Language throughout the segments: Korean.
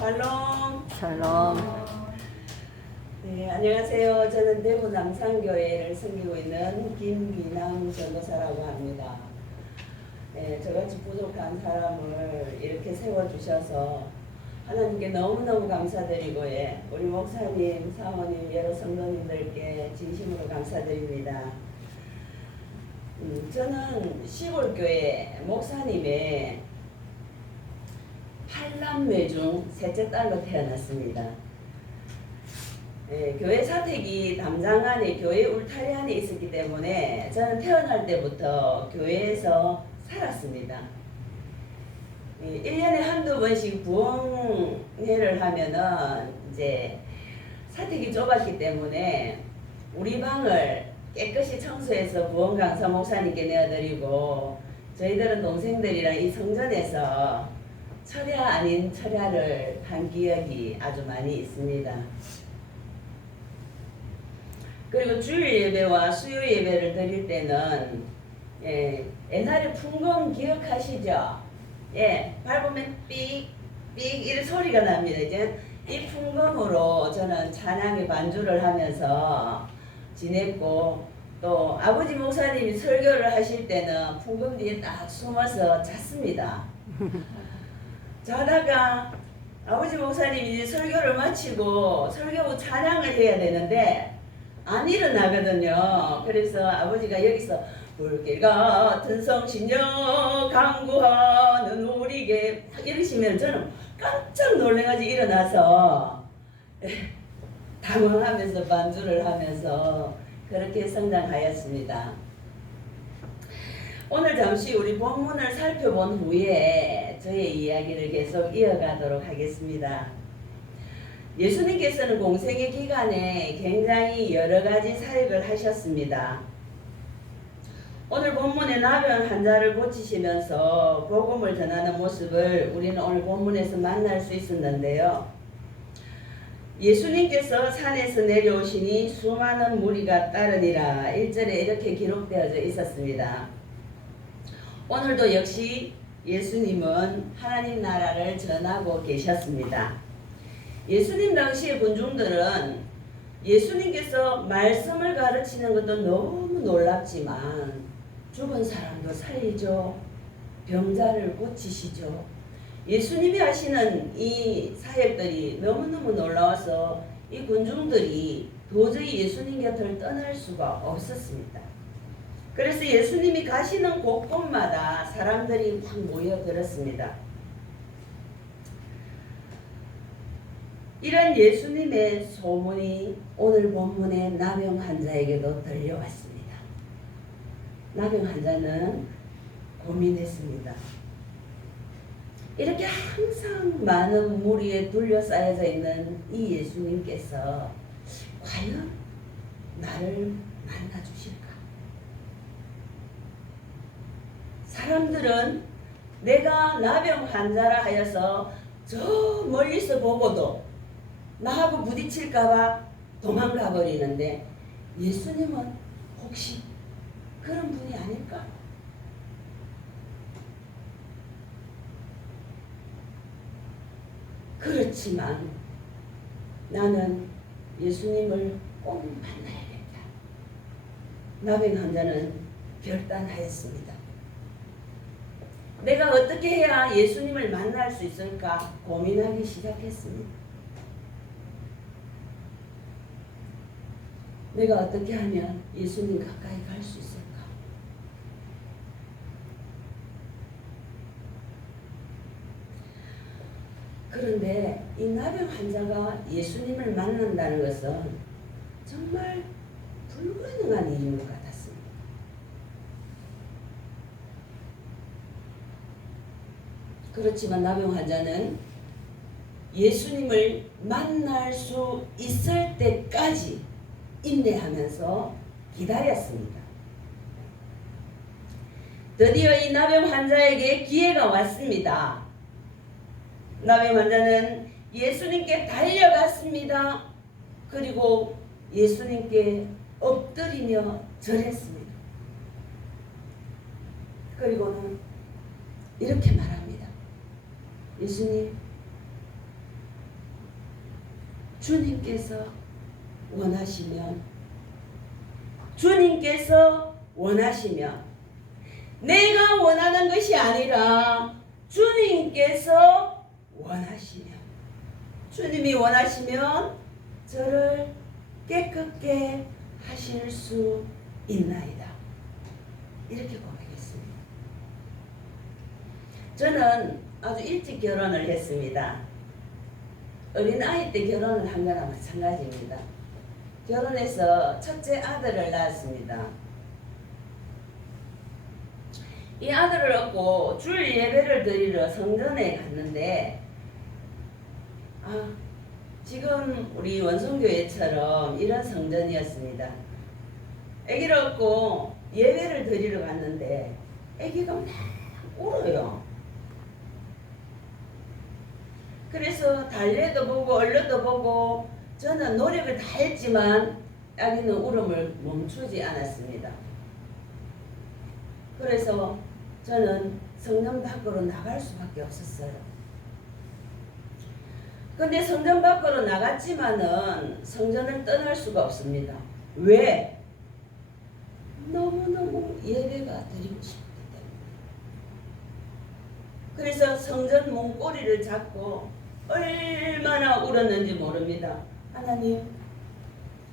샬롬. 샬롬. 네, 안녕하세요. 저는 대구 남산교회를 섬기고 있는 김기남 전도사라고 합니다. 네, 저같이 부족한 사람을 이렇게 세워주셔서 하나님께 너무너무 감사드리고, 우리 목사님, 사모님, 여러 성도님들께 진심으로 감사드립니다. 저는 시골교회 목사님의 8남매 중 셋째 딸로 태어났습니다. 교회 사택이 담장 안에 교회 울타리 안에 있었기 때문에 저는 태어날 때부터 교회에서 살았습니다. 1년에 한두 번씩 부흥회를 하면은 이제 사택이 좁았기 때문에 우리 방을 깨끗이 청소해서 부흥 강사 목사님께 내어드리고, 저희들은 동생들이랑 이 성전에서 철야 아닌 철야를 한 기억이 아주 많이 있습니다. 그리고 주일 예배와 수요 예배를 드릴 때는 옛날에 풍금 기억하시죠? 밟으면 삑 이런 소리가 납니다. 이제 이 풍금으로 저는 찬양의 반주를 하면서 지냈고, 또 아버지 목사님이 설교를 하실 때는 풍금 뒤에 딱 숨어서 잤습니다. 자다가 아버지 목사님이 이제 설교를 마치고 설교 후 찬양을 해야 되는데 안 일어나거든요. 그래서 아버지가 여기서 불길 같은 성신여 강구하는 우리에게 이러시면 저는 깜짝 놀래가지고 일어나서 당황하면서 반주를 하면서 그렇게 성장하였습니다. 오늘 잠시 우리 본문을 살펴본 후에 저의 이야기를 계속 이어가도록 하겠습니다. 예수님께서는 공생의 기간에 굉장히 여러 가지 사역을 하셨습니다. 오늘 본문의 나병 환자를 고치시면서 복음을 전하는 모습을 우리는 오늘 본문에서 만날 수 있었는데요. 예수님께서 산에서 내려오시니 수많은 무리가 따르니라 1절에 이렇게 기록되어져 있었습니다. 오늘도 역시 예수님은 하나님 나라를 전하고 계셨습니다. 예수님 당시의 군중들은 예수님께서 말씀을 가르치는 것도 너무 놀랍지만 죽은 사람도 살리죠, 병자를 고치시죠. 예수님이 하시는 이 사역들이 너무너무 놀라워서 이 군중들이 도저히 예수님 곁을 떠날 수가 없었습니다. 그래서 예수님이 가시는 곳곳마다 사람들이 확 모여들었습니다. 이런 예수님의 소문이 오늘 본문의 나병 환자에게도 들려왔습니다. 나병 환자는 고민했습니다. 이렇게 항상 많은 무리에 둘러싸여져 있는 이 예수님께서 과연 나를 만나주실까? 사람들은 내가 나병 환자라 하여서 저 멀리서 보고도 나하고 부딪힐까봐 도망가 버리는데, 예수님은 혹시 그런 분이 아닐까? 그렇지만 나는 예수님을 꼭 만나야겠다. 나병 환자는 결단하였습니다. 내가 어떻게 해야 예수님을 만날 수 있을까 고민하기 시작했습니다. 내가 어떻게 하면 예수님 가까이 갈 수 있을까? 그런데 이 나병 환자가 예수님을 만난다는 것은 정말 불가능한 일인 것 같았습니다. 그렇지만 나병 환자는 예수님을 만날 수 있을 때까지 인내하면서 기다렸습니다. 드디어 이 나병 환자에게 기회가 왔습니다. 나병 환자는 예수님께 달려갔습니다. 그리고 예수님께 엎드리며 절했습니다. 그리고는 이렇게 말합니다. 예수님, 주님께서 원하시면, 주님께서 원하시면, 내가 원하는 것이 아니라 주님께서 원하시면, 주님이 원하시면 저를 깨끗게 하실 수 있나이다. 이렇게 고백했습니다. 저는 아주 일찍 결혼을 했습니다. 어린아이 때 결혼을 한 거랑 마찬가지입니다. 결혼해서 첫째 아들을 낳았습니다. 이 아들을 얻고 줄 예배를 드리러 성전에 갔는데, 지금 우리 원성교회처럼 이런 성전이었습니다. 아기를 얻고 예배를 드리러 갔는데 아기가 막 울어요. 그래서 달래도 보고 얼려도 보고 저는 노력을 다 했지만 아기는 울음을 멈추지 않았습니다. 그래서 저는 성전 밖으로 나갈 수밖에 없었어요. 근데 성전 밖으로 나갔지만은 성전을 떠날 수가 없습니다. 왜? 너무너무 예배가 드리고 싶기 때문에. 그래서 성전 문고리를 잡고 얼마나 울었는지 모릅니다. 하나님,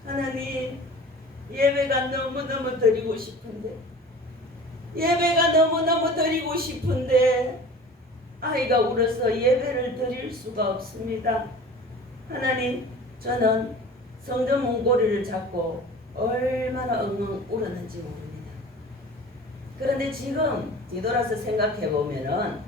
하나님, 예배가 너무너무 드리고 싶은데, 예배가 너무너무 드리고 싶은데 아이가 울어서 예배를 드릴 수가 없습니다. 하나님, 저는 성전 문고리를 잡고 얼마나 엉엉 울었는지 모릅니다. 그런데 지금 뒤돌아서 생각해 보면은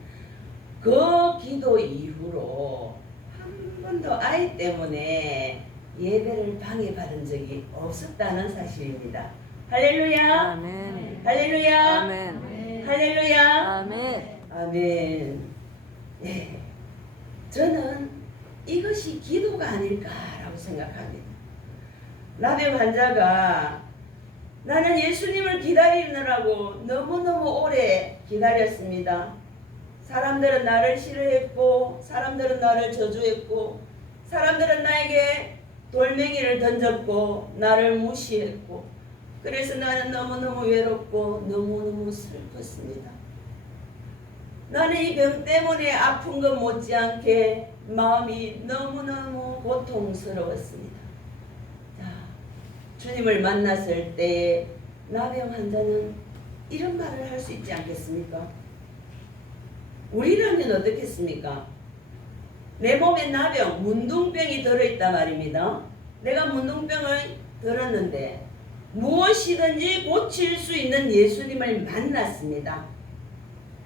그 기도 이후로 한 번도 아이 때문에 예배를 방해받은 적이 없었다는 사실입니다. 할렐루야. 아멘. 할렐루야. 아멘. 할렐루야. 아멘. 아멘. 네, 저는 이것이 기도가 아닐까라고 생각합니다. 나병 환자가 나는 예수님을 기다리느라고 너무너무 오래 기다렸습니다. 사람들은 나를 싫어했고, 사람들은 나를 저주했고, 사람들은 나에게 돌멩이를 던졌고, 나를 무시했고, 그래서 나는 너무너무 외롭고 너무너무 슬펐습니다. 나는 이 병 때문에 아픈 것 못지않게 마음이 너무너무 고통스러웠습니다. 자, 주님을 만났을 때에 나병 환자는 이런 말을 할 수 있지 않겠습니까? 우리라면 어떻겠습니까? 내 몸에 나병, 문둥병이 들어있단 말입니다. 내가 문둥병을 들었는데 무엇이든지 고칠 수 있는 예수님을 만났습니다.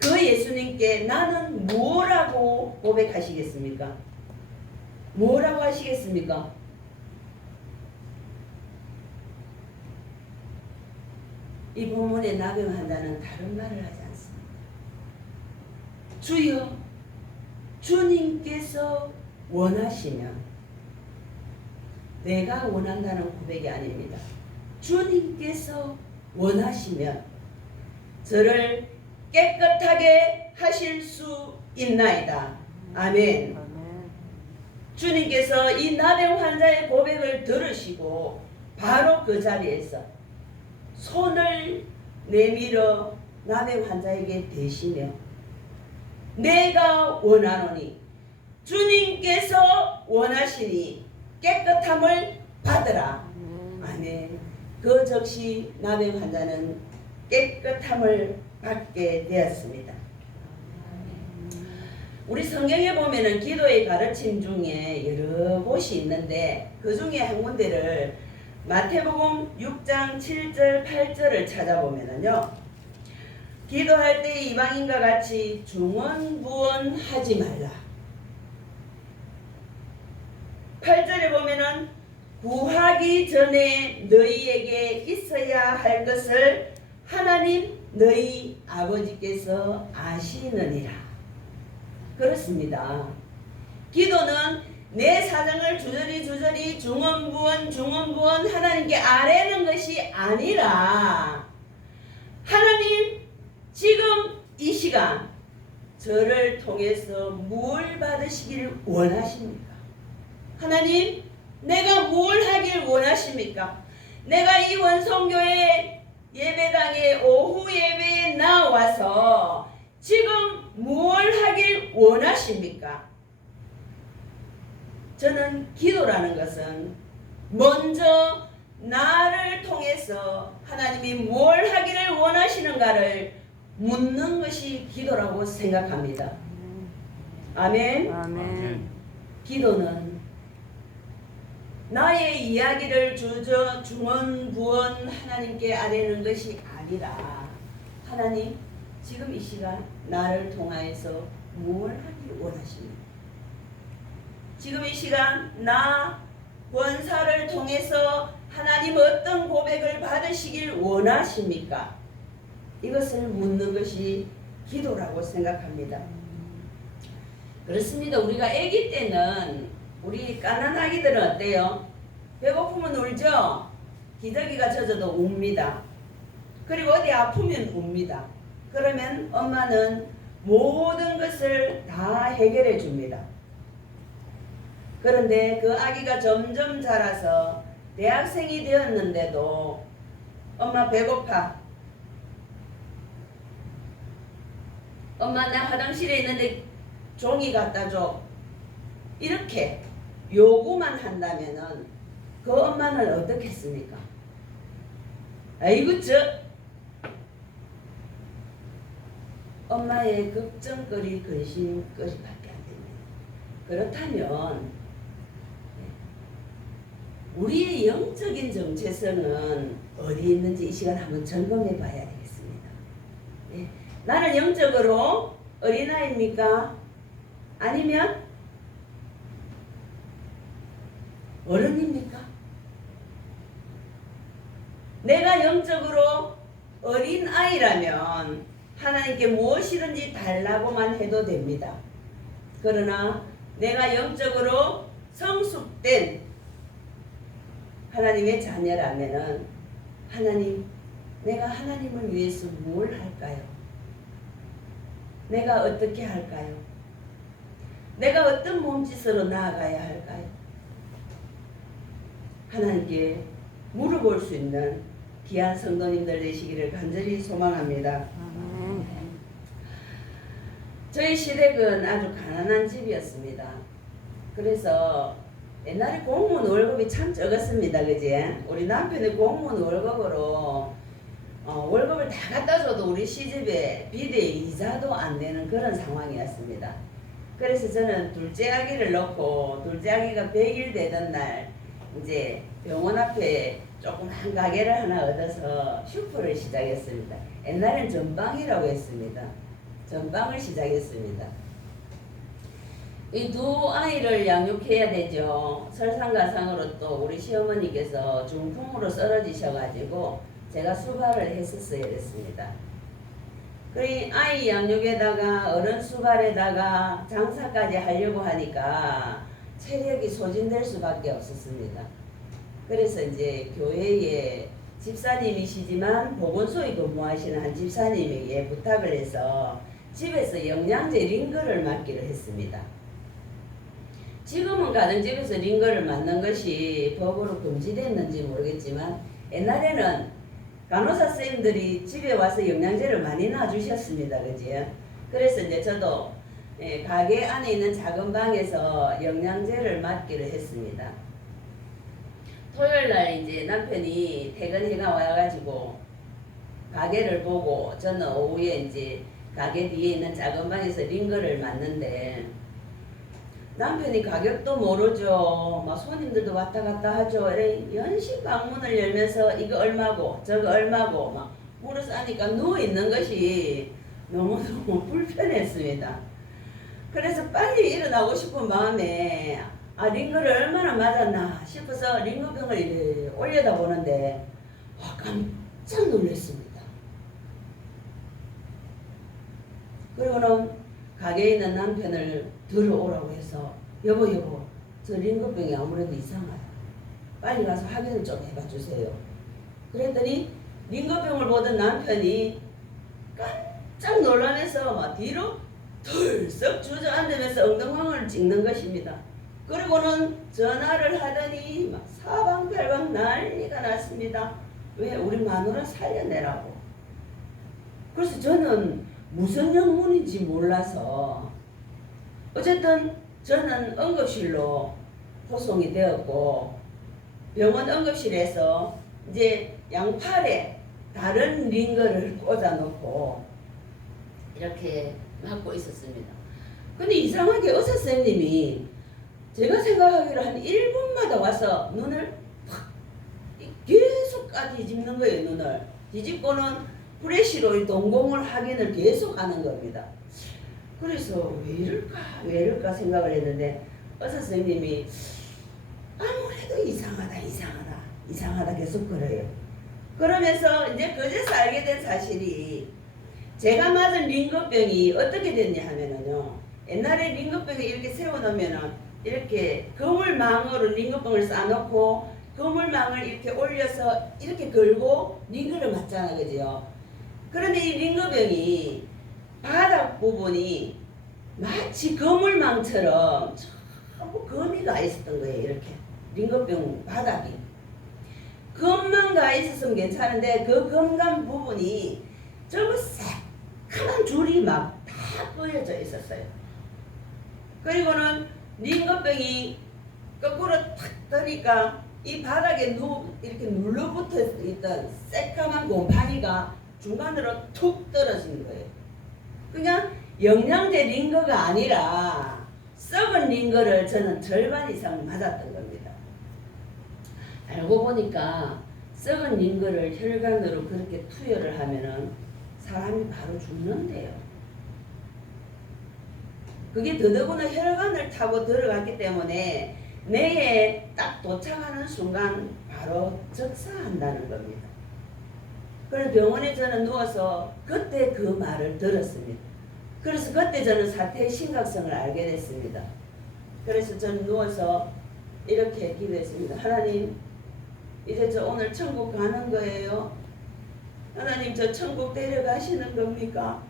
그 예수님께 나는 뭐라고 고백하시겠습니까? 뭐라고 하시겠습니까? 이 본문의 나병 환자는 다른 말을 하지 않습니다. 주여, 주님께서 원하시면, 내가 원한다는 고백이 아닙니다. 주님께서 원하시면 저를 깨끗하게 하실 수 있나이다. 아멘. 주님께서 이 나병 환자의 고백을 들으시고 바로 그 자리에서 손을 내밀어 나병 환자에게 대시며 내가 원하노니 주님께서 원하시니 깨끗함을 받으라. 아멘. 그 즉시 나병 환자는 깨끗함을 받게 되었습니다. 우리 성경에 보면은 기도의 가르침 중에 여러 곳이 있는데 그 중에 한 군데를 마태복음 6장 7절 8절을 찾아보면은요, 기도할 때 이방인과 같이 중언부언하지 말라. 8절에 보면은 구하기 전에 너희에게 있어야 할 것을 하나님 너희 아버지께서 아시느니라. 그렇습니다. 기도는 내 사정을 주저리 중언부언 하나님께 아뢰는 것이 아니라 하나님 지금 이 시간 저를 통해서 뭘 받으시기를 원하십니까? 하나님 내가 뭘 하길 원하십니까? 내가 이 원성교회 예배당에 오후 예배에 나와서 지금 뭘 하길 원하십니까? 저는 기도라는 것은 먼저 나를 통해서 하나님이 뭘 하기를 원하시는가를 묻는 것이 기도라고 생각합니다. 아멘. 아멘. 기도는 나의 이야기를 중언부언 하나님께 아뢰는 것이 아니라 하나님 지금 이 시간 나를 통하여서 뭘 하길 원하십니까? 지금 이 시간 나 권사를 통해서 하나님 어떤 고백을 받으시길 원하십니까? 이것을 묻는 것이 기도라고 생각합니다. 그렇습니다. 우리가 아기 때는 우리 갓난 아기들은 어때요? 배고프면 울죠? 기저귀가 젖어도 웁니다. 그리고 어디 아프면 웁니다. 그러면 엄마는 모든 것을 다 해결해 줍니다. 그런데 그 아기가 점점 자라서 대학생이 되었는데도 엄마 배고파. 엄마 나 화장실에 있는데 종이 갖다 줘. 이렇게 요구만 한다면은 그 엄마는 어떻겠습니까? 아이고 엄마의 걱정거리 근심거리밖에 안 됩니다. 그렇다면 우리의 영적인 정체성은 어디 있는지 이 시간 한번 점검해 봐야 되겠습니다. 나는 영적으로 어린아이입니까? 아니면 어른입니까? 내가 영적으로 어린아이라면 하나님께 무엇이든지 달라고만 해도 됩니다. 그러나 내가 영적으로 성숙된 하나님의 자녀라면은 하나님, 내가 하나님을 위해서 뭘 할까요? 내가 어떻게 할까요? 내가 어떤 몸짓으로 나아가야 할까요? 하나님께 물어볼 수 있는 귀한 성도님들 되시기를 간절히 소망합니다. 저희 시댁은 아주 가난한 집이었습니다. 그래서 옛날에 공무원 월급이 참 적었습니다. 그지? 우리 남편의 공무원 월급으로 월급을 다 갖다 줘도 우리 시집에 비대 이자도 안 되는 그런 상황이었습니다. 그래서 저는 둘째 아기를 낳고 둘째 아기가 100일 되던 날 이제 병원 앞에 조그만 가게를 하나 얻어서 슈퍼를 시작했습니다. 옛날엔 전방이라고 했습니다. 전방을 시작했습니다. 이 두 아이를 양육해야 되죠. 설상가상으로 또 우리 시어머니께서 중풍으로 쓰러지셔가지고 제가 수발을 했었어야 됐습니다. 그 아이 양육에다가 어른 수발에다가 장사까지 하려고 하니까 체력이 소진될 수밖에 없었습니다. 그래서 이제 교회에 집사님이시지만 보건소에 근무하시는 한 집사님에게 부탁을 해서 집에서 영양제 링거를 맡기로 했습니다. 지금은 가정집에서 링거를 맞는 것이 법으로 금지됐는지 모르겠지만 옛날에는 간호사 선생님들이 집에 와서 영양제를 많이 놔주셨습니다. 그지? 그래서 이제 저도 가게 안에 있는 작은 방에서 영양제를 맡기로 했습니다. 토요일날 이제 남편이 퇴근해가 와가지고 가게를 보고 저는 오후에 이제 가게 뒤에 있는 작은 방에서 링거를 맞는데 남편이 가격도 모르죠. 막 손님들도 왔다 갔다 하죠. 연신 방문을 열면서 이거 얼마고 저거 얼마고 막 물어서 하니까 누워있는 것이 너무너무 불편했습니다. 그래서 빨리 일어나고 싶은 마음에 링거를 얼마나 맞았나 싶어서 링거병을 이렇게 올려다보는데 깜짝 놀랐습니다. 그리고는 가게에 있는 남편을 들어오라고 해서 여보 저 링거병이 아무래도 이상해요. 빨리 가서 확인을 좀 해봐 주세요. 그랬더니 링거병을 보던 남편이 깜짝 놀라면서 막 뒤로 덜썩 주저앉으면서 엉덩방울을 찍는 것입니다. 그리고는 전화를 하더니 막 사방팔방 난리가 났습니다. 왜? 우리 마누라 살려내라고. 그래서 저는 무슨 영문인지 몰라서 어쨌든 저는 응급실로 호송이 되었고 병원 응급실에서 이제 양팔에 다른 링거를 꽂아놓고 이렇게 맞고 있었습니다. 근데 이상하게 의사 선생님이 제가 생각하기로 한 1분마다 와서 눈을 팍 계속 뒤집는 거예요. 눈을 뒤집고는 프레시로 동공을 확인을 계속 하는 겁니다. 그래서 왜 이럴까 생각을 했는데 의사 선생님이 아무래도 이상하다 계속 그래요. 그러면서 이제 그제서 알게 된 사실이 제가 맞은 링거병이 어떻게 됐냐 하면은요, 옛날에 링거병에 이렇게 세워놓으면은 이렇게 그물망으로 링거병을 싸놓고 그물망을 이렇게 올려서 이렇게 걸고 링거를 맞잖아, 그죠? 그런데 이 링거병이 바닥 부분이 마치 그물망처럼 전부 거미가 있었던 거예요. 이렇게 링거병 바닥이 검만 가 있었으면 괜찮은데 그 검간 부분이 전부 새카만 줄이 막 다 꺼여져 있었어요. 그리고는 링거병이 거꾸로 탁 떠니까 이 바닥에 이렇게 눌러붙어 있던 새까만 곰팡이가 중간으로 툭 떨어진 거예요. 그냥 영양제 링거가 아니라 썩은 링거를 저는 절반 이상 맞았던 겁니다. 알고 보니까 썩은 링거를 혈관으로 그렇게 투여를 하면은 사람이 바로 죽는데요. 그게 더더구나 혈관을 타고 들어갔기 때문에 뇌에 딱 도착하는 순간 바로 즉사한다는 겁니다. 그래서 병원에 저는 누워서 그때 그 말을 들었습니다. 그래서 그때 저는 사태의 심각성을 알게 됐습니다. 그래서 저는 누워서 이렇게 기도했습니다. 하나님, 이제 저 오늘 천국 가는 거예요. 하나님, 저 천국 데려가시는 겁니까?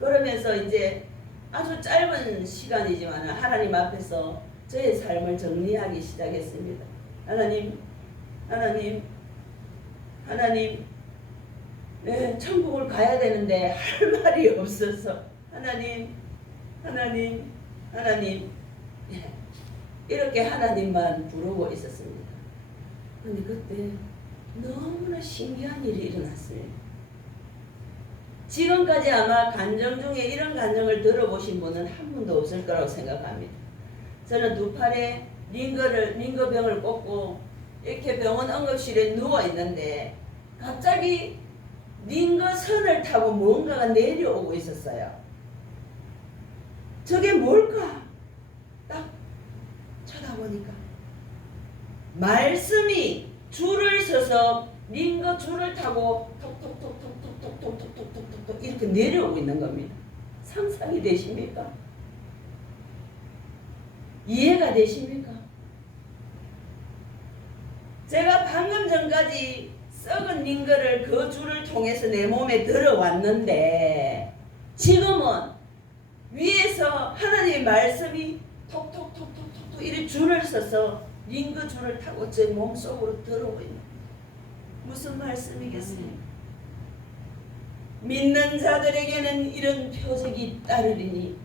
그러면서 이제 아주 짧은 시간이지만 하나님 앞에서 저의 삶을 정리하기 시작했습니다. 하나님, 네, 천국을 가야 되는데 할 말이 없어서 하나님 이렇게 하나님만 부르고 있었습니다. 근데 그때 너무나 신기한 일이 일어났어요. 지금까지 아마 간증 중에 이런 간증을 들어보신 분은 한 분도 없을 거라고 생각합니다. 저는 두 팔에 링거병을 꽂고 이렇게 병원 응급실에 누워 있는데 갑자기 링거선을 타고 뭔가가 내려오고 있었어요. 저게 뭘까? 딱 쳐다보니까 말씀이 줄을 서서 링거 줄을 타고 톡톡톡톡톡톡톡톡톡톡 이렇게 내려오고 있는 겁니다. 상상이 되십니까? 이해가 되십니까? 제가 방금 전까지 썩은 링거를 그 줄을 통해서 내 몸에 들어왔는데 지금은 위에서 하나님의 말씀이 톡톡톡톡톡톡 이렇게 줄을 서서 링거 줄을 타고 제 몸속으로 들어오고 있는 무슨 말씀이겠습니까? 믿는 자들에게는 이런 표적이 따르리니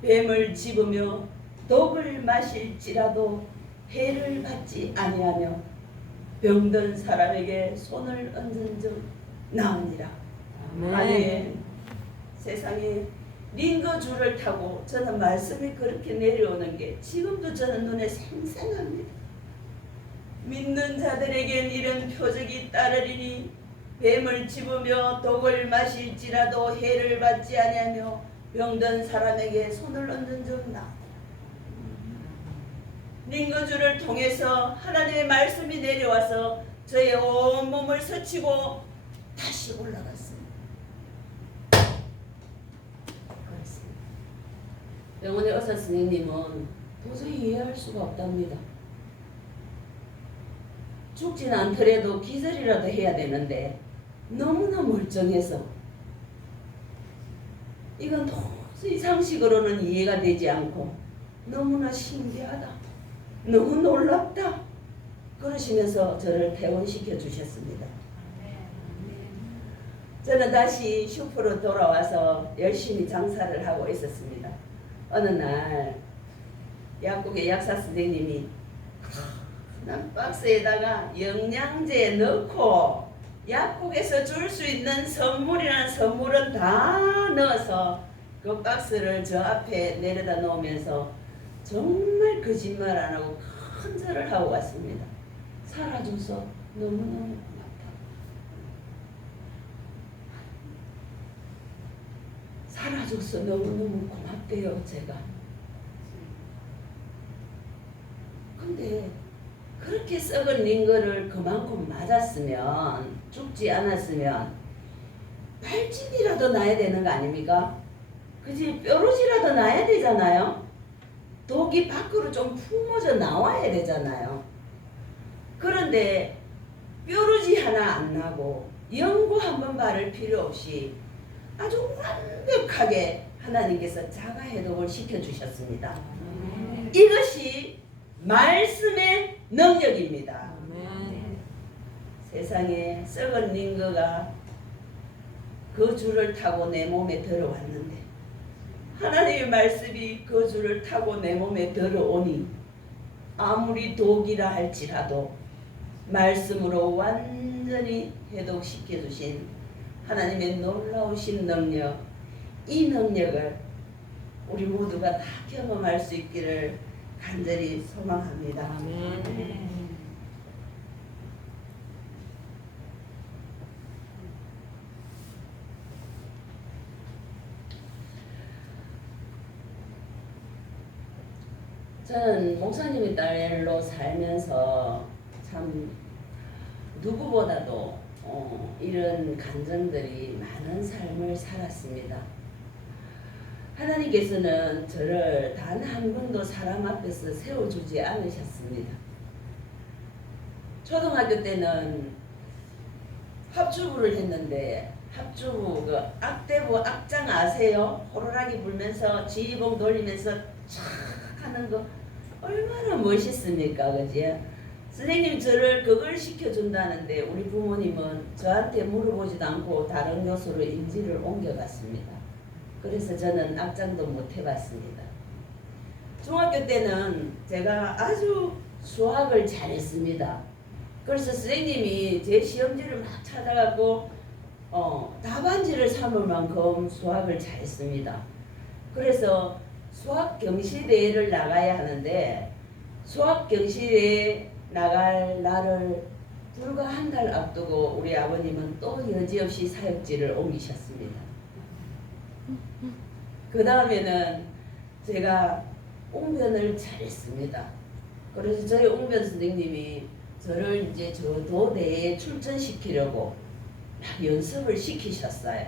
뱀을 집으며 독을 마실지라도 해를 받지 아니하며 병든 사람에게 손을 얹은 즉 나으니라. 아멘. 세상에 링거 줄을 타고 저는 말씀이 그렇게 내려오는 게 지금도 저는 눈에 생생합니다. 믿는 자들에겐 이런 표적이 따르리니 뱀을 집으며 독을 마실지라도 해를 받지 아니하며 병든 사람에게 손을 얹은 즉 나으니라. 링거줄을 통해서 하나님의 말씀이 내려와서 저의 온 몸을 스치고 다시 올라갔습니다. 그렇습니다. 병원의 의사 선생님은 도저히 이해할 수가 없답니다. 죽진 않더라도 기절이라도 해야 되는데 너무나 멀쩡해서 이건 도저히 상식으로는 이해가 되지 않고 너무나 신기하다. 너무 놀랍다. 그러시면서 저를 퇴원시켜 주셨습니다. 저는 다시 슈퍼로 돌아와서 열심히 장사를 하고 있었습니다. 어느 날 약국의 약사 선생님이 난 박스에다가 영양제 넣고 약국에서 줄 수 있는 선물이라는 선물은 다 넣어서 그 박스를 저 앞에 내려다 놓으면서 정말 거짓말 안 하고 큰 절을 하고 왔습니다. 살아줘서 너무너무 고맙다. 살아줘서 너무너무 고맙대요, 제가. 근데 그렇게 썩은 링거를 그만큼 맞았으면, 죽지 않았으면 발진이라도 나야 되는 거 아닙니까? 그지? 뾰루지라도 나야 되잖아요. 독이 밖으로 좀 품어져 나와야 되잖아요. 그런데 뾰루지 하나 안 나고 연고 한번 바를 필요 없이 아주 완벽하게 하나님께서 자가해독을 시켜주셨습니다. 이것이 말씀의 능력입니다. 세상에 썩은 링거가 그 줄을 타고 내 몸에 들어왔는데 하나님의 말씀이 그 줄을 타고 내 몸에 들어오니 아무리 독이라 할지라도 말씀으로 완전히 해독시켜 주신 하나님의 놀라우신 능력, 이 능력을 우리 모두가 다 경험할 수 있기를 간절히 소망합니다. 아멘. 저는 목사님의 딸로 살면서 참 누구보다도 이런 감정들이 많은 삶을 살았습니다. 하나님께서는 저를 단 한 번도 사람 앞에서 세워주지 않으셨습니다. 초등학교 때는 합주부를 했는데 합주부 그 악대부 악장 아세요? 호루라기 불면서 지휘봉 돌리면서 촥 하는 거 얼마나 멋있습니까, 그지? 선생님 저를 그걸 시켜준다는데 우리 부모님은 저한테 물어보지도 않고 다른 교수로 인지를 옮겨갔습니다. 그래서 저는 악장도 못 해봤습니다. 중학교 때는 제가 아주 수학을 잘했습니다. 그래서 선생님이 제 시험지를 막 찾아갖고 답안지를 삼을 만큼 수학을 잘했습니다. 그래서 수학 경시대회를 나가야 하는데 수학 경시대회에 나갈 날을 불과 한 달 앞두고 우리 아버님은 또 여지없이 사역지를 옮기셨습니다. 그 다음에는 제가 웅변을 잘했습니다. 그래서 저희 웅변 선생님이 저를 이제 저 도대에 출전시키려고 막 연습을 시키셨어요.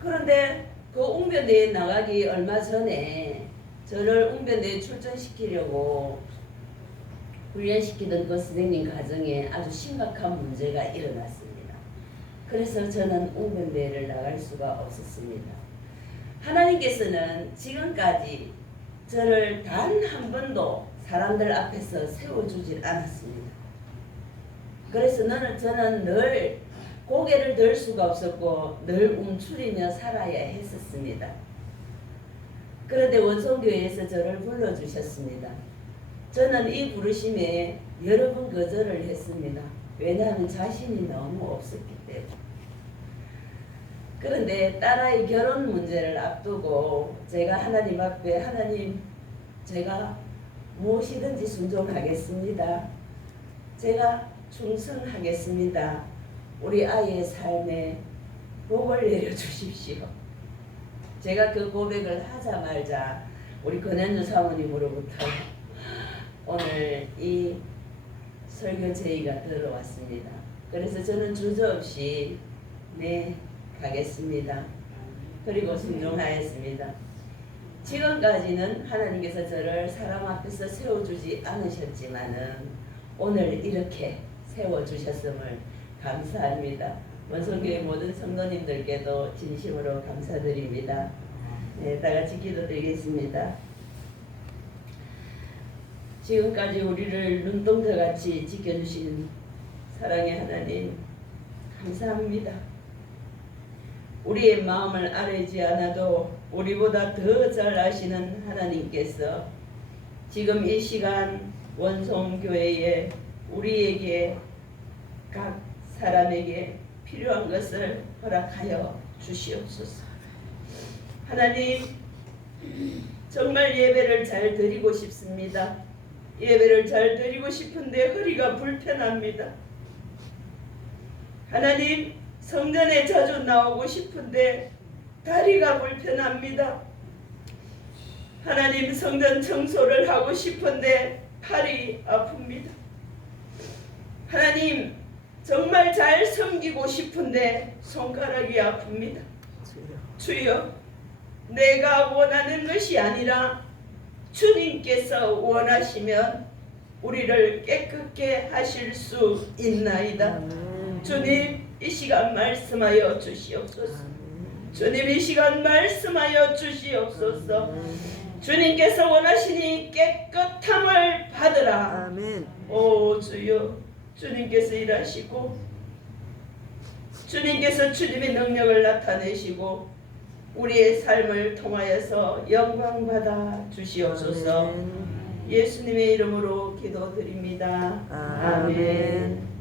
그런데 그 웅변대에 나가기 얼마 전에 저를 웅변대에 출전시키려고 훈련시키던 그 선생님 가정에 아주 심각한 문제가 일어났습니다. 그래서 저는 웅변대회를 나갈 수가 없었습니다. 하나님께서는 지금까지 저를 단 한 번도 사람들 앞에서 세워주질 않았습니다. 그래서 저는 늘 고개를 들 수가 없었고 늘 움츠리며 살아야 했었습니다. 그런데 원성교회에서 저를 불러주셨습니다. 저는 이 부르심에 여러 번 거절을 했습니다. 왜냐하면 자신이 너무 없었기 때문에. 그런데 딸아이 결혼 문제를 앞두고 제가 하나님 앞에 하나님 제가 무엇이든지 순종하겠습니다. 제가 충성하겠습니다. 우리 아이의 삶에 복을 내려주십시오. 제가 그 고백을 하자마자 우리 권현주 사모님으로부터 오늘 이 설교 제의가 들어왔습니다. 그래서 저는 주저없이 네 가겠습니다. 그리고 순종하였습니다. 지금까지는 하나님께서 저를 사람 앞에서 세워주지 않으셨지만은 오늘 이렇게 세워주셨음을 감사합니다. 원성교회 모든 성도님들께도 진심으로 감사드립니다. 네, 다 같이 기도드리겠습니다. 지금까지 우리를 눈동자같이 지켜주신 사랑의 하나님 감사합니다. 우리의 마음을 알지 않아도 우리보다 더 잘 아시는 하나님께서 지금 이 시간 원송교회에 우리에게 각 사람에게 필요한 것을 허락하여 주시옵소서. 하나님, 정말 예배를 잘 드리고 싶습니다. 예배를 잘 드리고 싶은데 허리가 불편합니다. 하나님, 성전에 자주 나오고 싶은데 다리가 불편합니다. 하나님, 성전 청소를 하고 싶은데 팔이 아픕니다. 하나님, 정말 잘 섬기고 싶은데 손가락이 아픕니다. 주여, 내가 원하는 것이 아니라 주님께서 원하시면 우리를 깨끗게 하실 수 있나이다. 주님, 이 시간 말씀하여 주시옵소서. 주님, 이 시간 말씀하여 주시옵소서. 주님께서 원하시니 깨끗함을 받으라. 아멘. 오 주여, 주님께서 일하시고 주님께서 주님의 능력을 나타내시고 우리의 삶을 통하여서 영광 받아 주시옵소서. 아멘. 예수님의 이름으로 기도드립니다. 아멘.